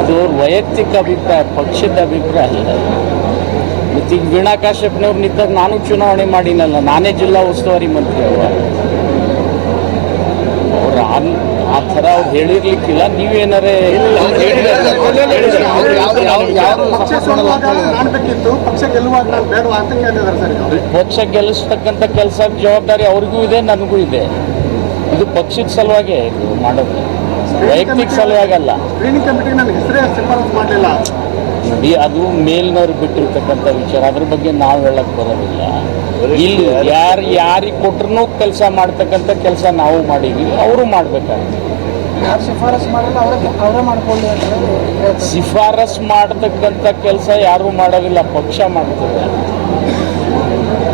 ಅದು ವೈಯಕ್ತಿಕ ಅಭಿಪ್ರಾಯ ಪಕ್ಷದ ಅಭಿಪ್ರಾಯ ಅಲ್ಲ ಮತ್ತು ಈಗ ವೀಣಾ ಕಾಶ್ಯಪ್ನವ್ರು ನಿಂತಾಗ ನಾನು ಚುನಾವಣೆ ಮಾಡಿನಲ್ಲ ನಾನೇ ಜಿಲ್ಲಾ ಉಸ್ತುವಾರಿ ಮಂತ್ರಿ ಅವ ಅವ್ರು ಆ ಥರ ಅವ್ರು ಹೇಳಿರ್ಲಿಕ್ಕಿಲ್ಲ ನೀವೇನಾರೇ ಪಕ್ಷ ಸೋಲುವಾಗ ಪಕ್ಷ ಗೆಲ್ಲುವಾಗ ನಾನು ಬೇಡವಾ ಅಂತ ಕೇಳಿದಾರೆ ಸರ್ ಪಕ್ಷ ಗೆಲ್ಲಿಸ್ತಕ್ಕಂಥ ಕೆಲಸ ಜವಾಬ್ದಾರಿ ಅವ್ರಿಗೂ ಇದೆ ನನಗೂ ಇದೆ ಇದು ಪಕ್ಷದ ಸಲುವಾಗೇ ಇದು ಮಾಡೋದು ವೈಯಕ್ತಿಕ ಸಲುವಾಗಲ್ಲ ಸ್ಕ್ರೀನಿಂಗ್ ಕಮಿಟಿಗೆ ನನ್ನ ಹೆಸರೇ ಶಿಫಾರಸು ಮಾಡಲಿಲ್ಲ. ನೋಡಿ ಅದು ಮೇಲ್ನವ್ರು ಬಿಟ್ಟಿರ್ತಕ್ಕಂಥ ವಿಚಾರ. ಅದ್ರ ಬಗ್ಗೆ ನಾವು ಹೇಳಕ್ ಬರೋದಿಲ್ಲ. ಇಲ್ಲಿ ಯಾರು ಯಾರಿಗೆ ಕೊಟ್ರು ಕೆಲಸ ಮಾಡ್ತಕ್ಕಂಥ ಕೆಲಸ ನಾವು ಮಾಡಿದ್ವಿ ಅವರು ಮಾಡ್ಬೇಕಾಗುತ್ತೆ. ಯಾರು ಶಿಫಾರಸು ಮಾಡತಕ್ಕಂಥ ಕೆಲಸ ಯಾರು ಮಾಡೋದಿಲ್ಲ ಪಕ್ಷ ಮಾಡ್ತದೆ.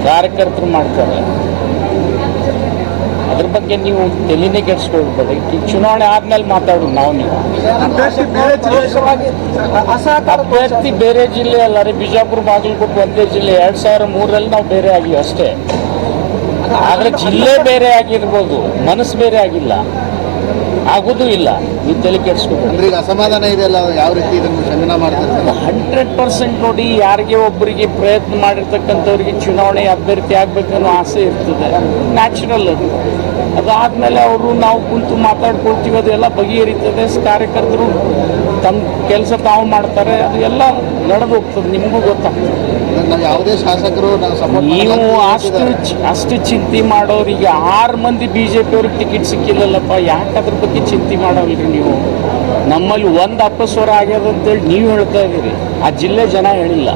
ಕಾರ್ಯಕರ್ತರು ಮಾಡ್ತಾರೆ. ಬಗ್ಗೆ ನೀವು ತಲೆನೇ ಕೆಡಿಸ್ಕೊಳ್ಬೇಡಿ ಈ ಚುನಾವಣೆ ಆದ್ಮೇಲೆ ಮಾತಾಡೋದು ನಾವು ನೀವು. ಅಭ್ಯರ್ಥಿ ಬೇರೆ ಜಿಲ್ಲೆ ಅಲ್ಲ ರೀ. ಬಿಜಾಪುರ ಬಾಗಲಕೋಟೆ ಒಂದೇ ಜಿಲ್ಲೆ. ಎರಡ್ ಸಾವಿರ ಮೂರರಲ್ಲಿ ನಾವು ಬೇರೆ ಆಗಿ ಅಷ್ಟೇ. ಆದ್ರೆ ಜಿಲ್ಲೆ ಬೇರೆ ಆಗಿರ್ಬೋದು. ಮನಸ್ಸು ಬೇರೆ ಆಗಿಲ್ಲ. ಆಗೋದು ಇಲ್ಲ. ನೀವು ತಲೆ ಕೆಡಿಸ್ಕೋಬೇಕು ಅಸಮಾಧಾನ ಇದೆಯಲ್ಲ ಯಾವ ರೀತಿ ಇದನ್ನು ಶಮನ ಮಾಡ್ತಾರೆ ಹಂಡ್ರೆಡ್ ಪರ್ಸೆಂಟ್ ನೋಡಿ ಯಾರಿಗೆ ಒಬ್ಬರಿಗೆ ಪ್ರಯತ್ನ ಮಾಡಿರ್ತಕ್ಕಂಥವ್ರಿಗೆ ಚುನಾವಣೆ ಅಭ್ಯರ್ಥಿ ಆಗ್ಬೇಕನ್ನೋ ಆಸೆ ಇರ್ತದೆ. ನ್ಯಾಚುರಲ್ ಅದು. ಅದಾದ್ಮೇಲೆ ಅವರು ನಾವು ಕುಂತು ಮಾತಾಡ್ಕೊಳ್ತೀವಿ ಅದೆಲ್ಲ ಬಗೆಹರಿತದೆ. ಕಾರ್ಯಕರ್ತರು ತಮ್ಮ ಕೆಲಸ ತಾವು ಮಾಡ್ತಾರೆ ಅದು ಎಲ್ಲ ನಡೆದು ಹೋಗ್ತದೆ ನಿಮಗೂ ಗೊತ್ತಾಗ್ತದೆ. ಯಾವುದೇ ಶಾಸಕರು ನಾವು ಅಷ್ಟು ಅಷ್ಟು ಚಿಂತೆ ಮಾಡೋರಿಗೆ ಆರು ಮಂದಿ ಬಿ ಜೆ ಅವ್ರಿಗೆ ಟಿಕೆಟ್ ಸಿಕ್ಕಿಲ್ಲಲ್ಲಪ್ಪ ಯಾಕೆ ಅದ್ರ ಬಗ್ಗೆ ಚಿಂತೆ ಮಾಡೋಲ್ರಿ ನೀವು? ನಮ್ಮಲ್ಲಿ ಒಂದು ಅಪ್ಪಸ್ವರ ಆಗ್ಯದ ಅಂತೇಳಿ ನೀವು ಹೇಳ್ತಾ ಇದ್ದೀರಿ. ಆ ಜಿಲ್ಲೆ ಜನ ಹೇಳಿಲ್ಲ.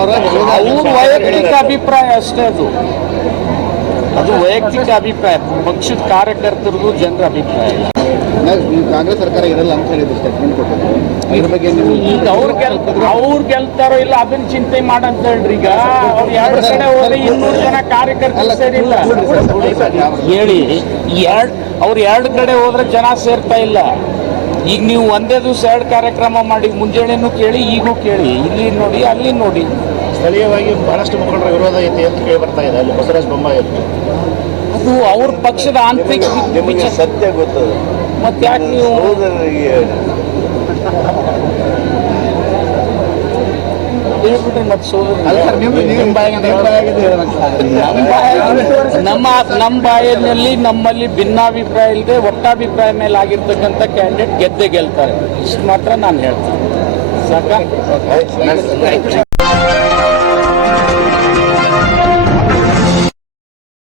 ಅವ್ರ ವೈಯಕ್ತಿಕ ಅಭಿಪ್ರಾಯ ಅಷ್ಟೇ ಅದು. ಅದು ವೈಯಕ್ತಿಕ ಅಭಿಪ್ರಾಯ. ಪಕ್ಷದ ಕಾರ್ಯಕರ್ತರದು ಜನರ ಅಭಿಪ್ರಾಯ ಇಲ್ಲ ಕಾಂಗ್ರೆಸ್ ಸರ್ಕಾರ ಇರಲ್ಲ ಅಂತ ಹೇಳಿದ್ರು ಸ್ಟೇಟ್ಮೆಂಟ್ ಕೊಟ್ಟಿದ್ರು. ಬಗ್ಗೆ ಈಗ ಅವ್ರು ಗೆಲ್ ಅವ್ರು ಗೆಲ್ತಾರೋ ಇಲ್ಲ ಅದನ್ನ ಚಿಂತೆ ಮಾಡಂತ ಹೇಳ್ರಿ ಈಗ. ಅವ್ರು ಎರಡು ಕಡೆ ಹೋದ್ರೆ ಇನ್ನೂರು ಜನ ಕಾರ್ಯಕರ್ತರು ಸೇರಿಲ್ಲ ಹೇಳಿ ಎರಡು ಅವ್ರು ಎರಡು ಕಡೆ ಹೋದ್ರೆ ಜನ ಸೇರ್ತಾ ಇಲ್ಲ. ಈಗ ನೀವು ಒಂದೇ ದಿವಸ ಎರಡು ಕಾರ್ಯಕ್ರಮ ಮಾಡಿ ಮುಂಜಾನೆನೂ ಕೇಳಿ ಈಗೂ ಕೇಳಿ ಇಲ್ಲಿ ನೋಡಿ ಅಲ್ಲಿ ನೋಡಿ. ಸ್ಥಳೀಯವಾಗಿ ಬಹಳಷ್ಟು ಮುಖಂಡರ ವಿರೋಧ ಐತಿ ಅಂತ ಕೇಳಿ ಬರ್ತಾ ಇದೆ. ಅಲ್ಲಿ ಬಸವರಾಜ ಬೊಮ್ಮಾಯಿ ಅವರು. ಅದು ಅವ್ರ ಪಕ್ಷದ ಆಂತರಿಕ ನಿಮಗೆ ಸತ್ಯ ಗೊತ್ತದ? ಮತ್ತೆ ಯಾಕೆ ನೀವು ಸಹೋದರರಿಗೆ. ಹೇಳ್ಬಿಟ್ರಿ ಮತ್ತೆ ಸೋದರ ನಿಮ್ಮ ನಿಮ್ಮ ಬಾಯಲ್ಲಿ ನಮ್ಮಲ್ಲಿ ಭಿನ್ನಾಭಿಪ್ರಾಯ ಇಲ್ಲದೆ ಒಟ್ಟಾಭಿಪ್ರಾಯ ಮೇಲೆ ಆಗಿರ್ತಕ್ಕಂಥ ಕ್ಯಾಂಡಿಡೇಟ್ ಗೆದ್ದೆ ಗೆಲ್ತಾರೆ. ಇಷ್ಟು ಮಾತ್ರ ನಾನು ಹೇಳ್ತೀನಿ. ಸಾಕಾ.